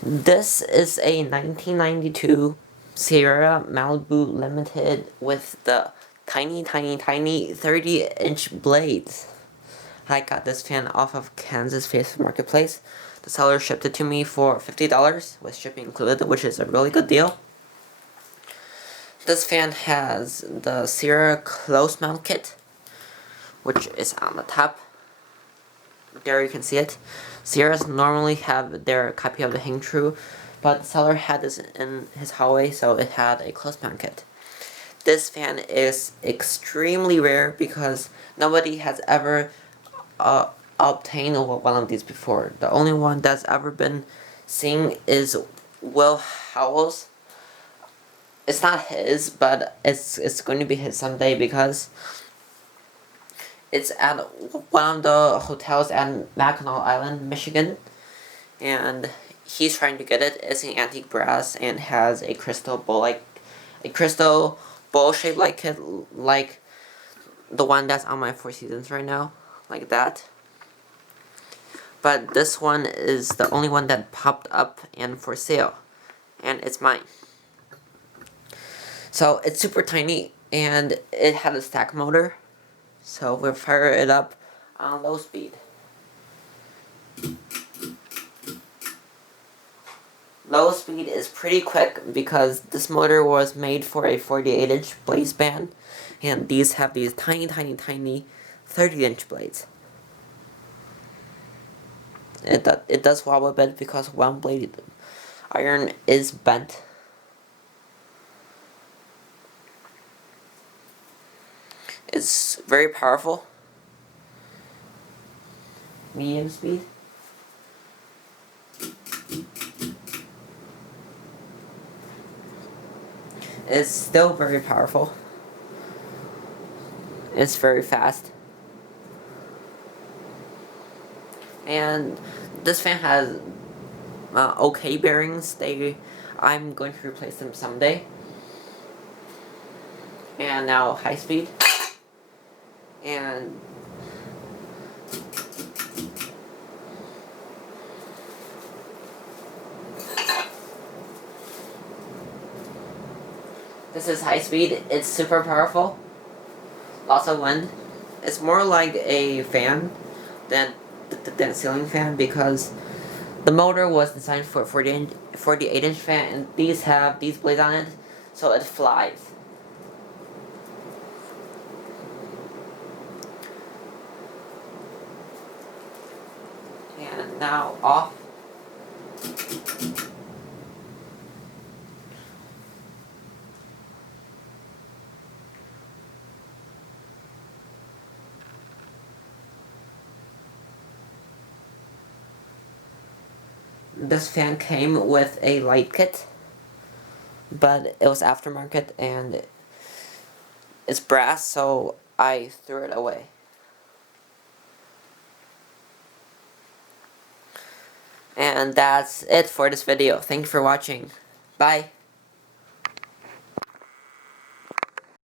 This is a 1992 Sierra Malibu Limited with the tiny 30-inch blades. I got this fan off of Kansas Face Marketplace. The seller shipped it to me for $50 with shipping included, which is a really good deal. This fan has the Sierra close mount kit, which is on the top. There you can see it. Sierras normally have their copy of the Hang True, but the seller had this in his hallway, so it had a close mount kit. This fan is extremely rare because nobody has ever obtained one of these before. The only one that's ever been seen is Will Howell's. It's not his, but it's going to be his someday because it's at one of the hotels at Mackinac Island, Michigan, and he's trying to get it. It's in antique brass and has a crystal bowl shaped like it, like the one that's on my Four Seasons right now, like that. But this one is the only one that popped up and for sale, and it's mine. So it's super tiny, and it had a stack motor. So we'll fire it up on low speed. Low speed is pretty quick because this motor was made for a 48-inch blade span, and these have these tiny 30-inch blades. It does wobble a bit because one blade iron is bent. It's very powerful. Medium speed. It's still very powerful. It's very fast. And this fan has okay bearings. I'm going to replace them someday. And now high speed. And this is high speed. It's super powerful. Lots of wind. It's more like a fan than a ceiling fan because the motor was designed for a 48-inch fan, and these have these blades on it, so it flies. And now off. This fan came with a light kit, but it was aftermarket and it's brass, so I threw it away. And that's it for this video. Thank you for watching. Bye.